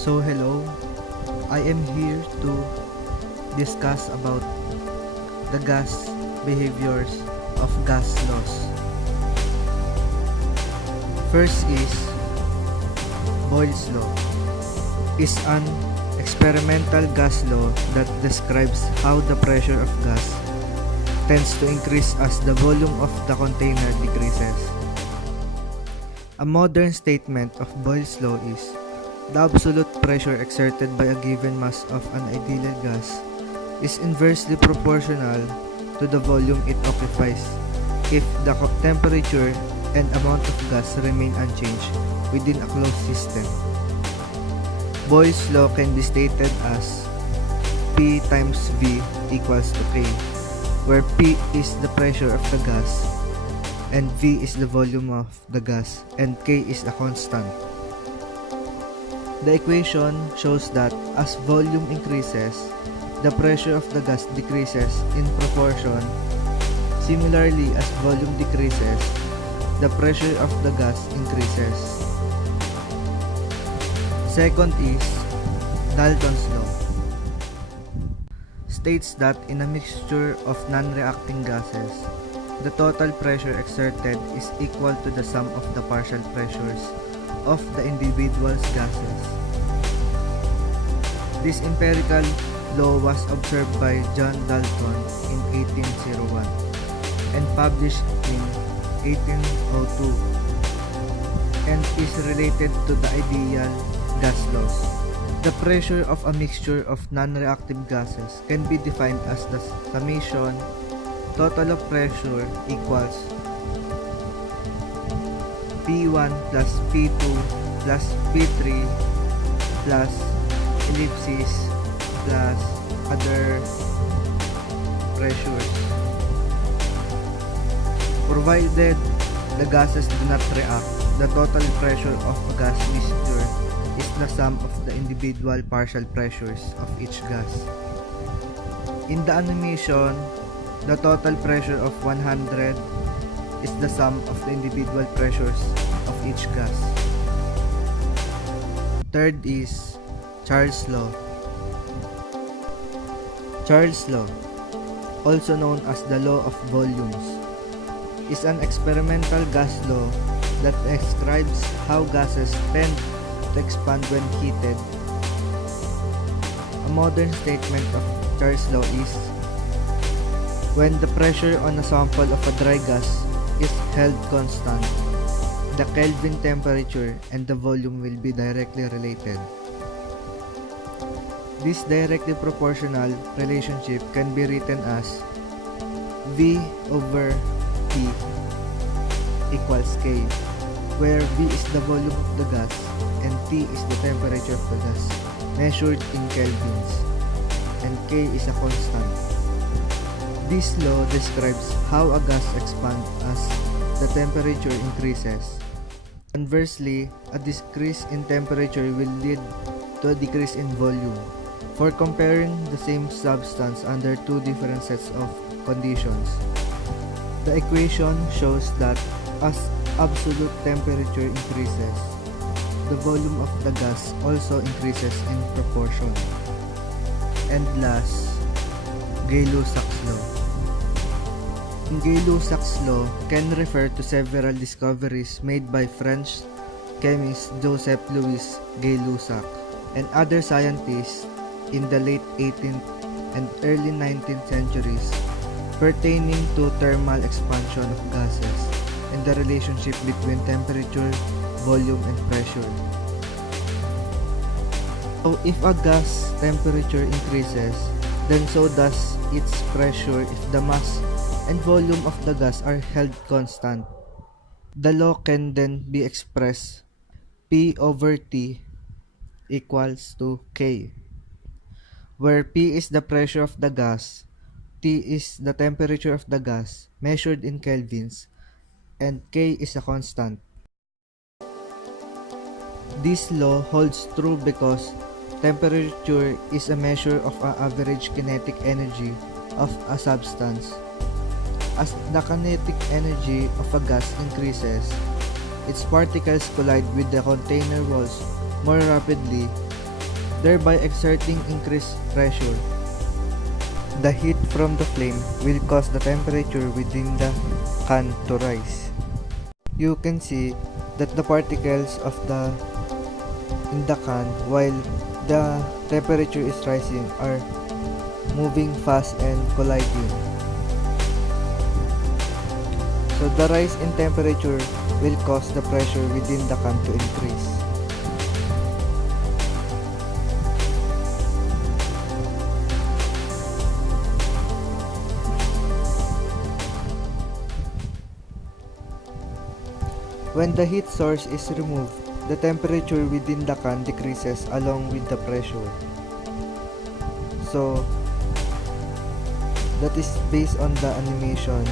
So hello, I am here to discuss about the gas behaviors of gas laws. First is Boyle's law. Is an experimental gas law that describes how the pressure of gas tends to increase as the volume of the container decreases. A modern statement of Boyle's law is the absolute pressure exerted by a given mass of an ideal gas is inversely proportional to the volume it occupies if the temperature and amount of gas remain unchanged within a closed system. Boyle's law can be stated as P times V equals to K, where P is the pressure of the gas and V is the volume of the gas and K is a constant. The equation shows that as volume increases, the pressure of the gas decreases in proportion. Similarly, as volume decreases, the pressure of the gas increases. Second is Dalton's law. States that in a mixture of non-reacting gases, the total pressure exerted is equal to the sum of the partial pressures of the individual gases. This empirical law was observed by John Dalton in 1801 and published in 1802 and is related to the ideal gas laws. The pressure of a mixture of non-reactive gases can be defined as the summation total of pressure equals P1 plus P2 plus P3 plus ellipsis plus other pressures, provided the gases do not react. The total pressure of a gas mixture is the sum of the individual partial pressures of each gas. In the animation, the total pressure of 100 is the sum of the individual pressures of each gas. Third is Charles' law. Charles' law, also known as the law of volumes, is an experimental gas law that describes how gases tend to expand when heated. A modern statement of Charles' law is when the pressure on a sample of a dry gas is held constant, the Kelvin temperature and the volume will be directly related. This directly proportional relationship can be written as V over T equals K, where V is the volume of the gas and T is the temperature of the gas measured in kelvins, and K is a constant. This law describes how a gas expands as the temperature increases. Conversely, a decrease in temperature will lead to a decrease in volume. For comparing the same substance under two different sets of conditions, the equation shows that as absolute temperature increases, the volume of the gas also increases in proportion. And last, Gay-Lussac's law. Gay-Lussac's law can refer to several discoveries made by French chemist Joseph Louis Gay-Lussac and other scientists in the late 18th and early 19th centuries pertaining to thermal expansion of gases and the relationship between temperature, volume, and pressure. So if a gas temperature increases, then so does its pressure if the mass and volume of the gas are held constant. The law can then be expressed P over T equals to K, where P is the pressure of the gas, T is the temperature of the gas measured in kelvins, and K is a constant. This law holds true because temperature is a measure of an average kinetic energy of a substance. As the kinetic energy of a gas increases, its particles collide with the container walls more rapidly thereby exerting increased pressure. The heat from the flame will cause the temperature within the can to rise. You can see that the particles in the can, while the temperature is rising, are moving fast and colliding. So the rise in temperature will cause the pressure within the can to increase. When the heat source is removed, the temperature within the can decreases along with the pressure. So that is based on the animation.